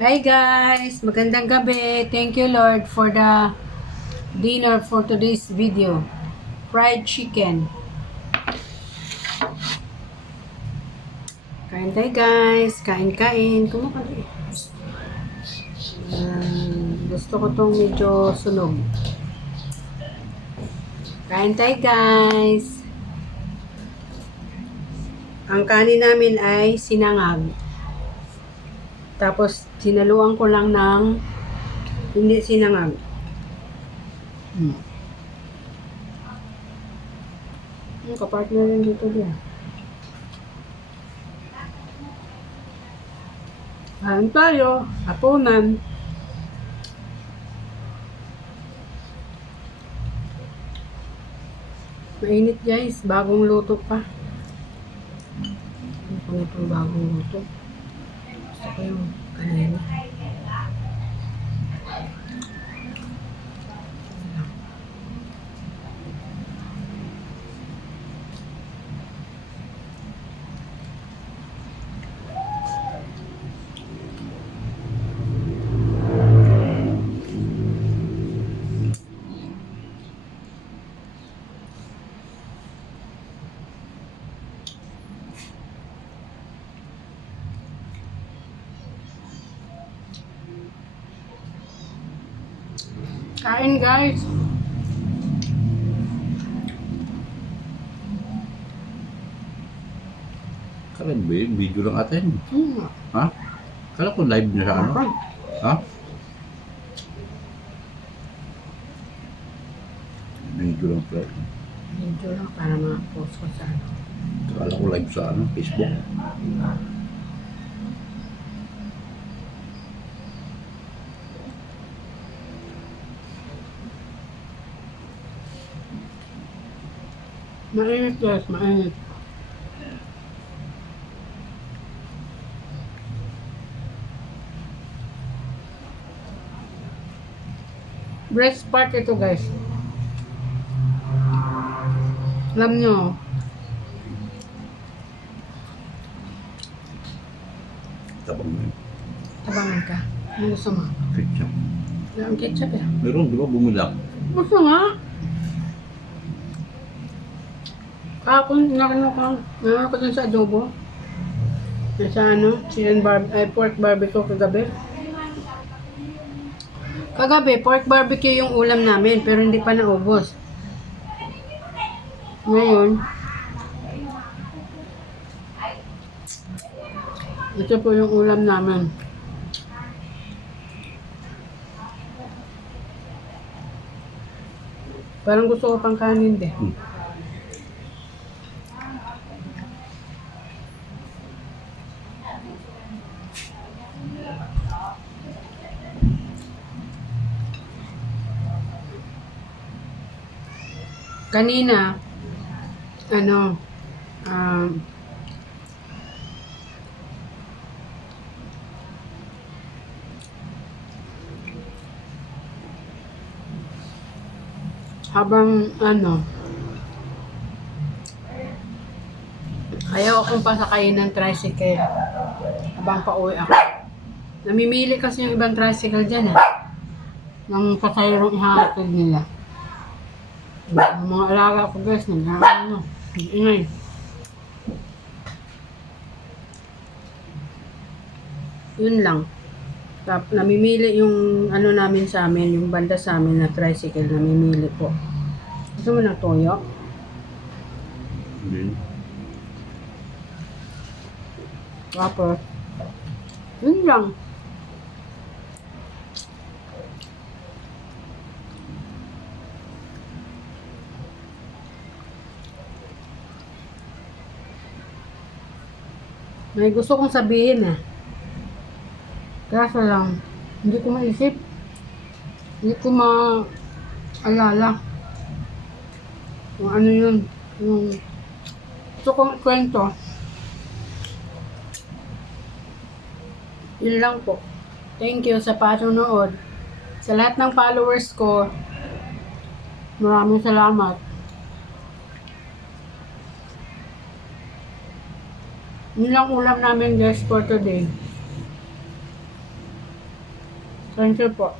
Hi guys! Magandang gabi. Thank you Lord for the dinner for today's video. Fried chicken. Kain tayo guys. Kain-kain. Kumakali. Gusto ko tong medyo sunog. Kain tayo guys. Ang kanin namin ay sinangag. Tapos sinaluan ko lang ng hindi sinangag. Kapartner rin dito din. Kain tayo. Hapunan. Mainit guys. Bagong luto pa. Ano pa itong bagong luto? Gusto ko yung kanina. Kain guys. Kala ba yun? Video lang atin. Hmm. Ha? Kala ko live na sa ano? Ha? Video lang pala. Video lang para ma-post ko sa ano. Kala ko live sa ano? Facebook. Mainit guys, mainit. Breast part ito guys. Alam nyo, Tabang na yun. tabangan ka. Ano gusto mo? Ketchup. Wala ang ketchup eh. Meron, di ba bumilak? Gusto nga. Kahapon, nakano ko dun sa adobo. Sa ano, pork barbecue kagabi. Kagabi, pork barbecue yung ulam namin, pero hindi pa naubos. Ngayon, ito po yung ulam namin. Parang gusto ko pang kanin din. Kanina, ano, habang ano, ayaw akong pasakayin ng tricycle habang pauwi ako. Namimili kasi yung ibang tricycle dyan ng pasayarong ihahatid nila. Yung mga alaga ko guys, ingay. Yun lang. Namimili yung ano namin sa amin, yung banda sa amin na tricycle, namimili po. Gusto mo ng toyo? Hindi. Tapos, yun lang. May gusto kong sabihin kaso lang, hindi ko maisip. Hindi ko maalala kung ano yun. Yung gusto kong kwento. Yun lang po. Thank you sa panonood. Sa lahat ng followers ko, maraming salamat. Yun lang ulam namin guys for today. Thank you po.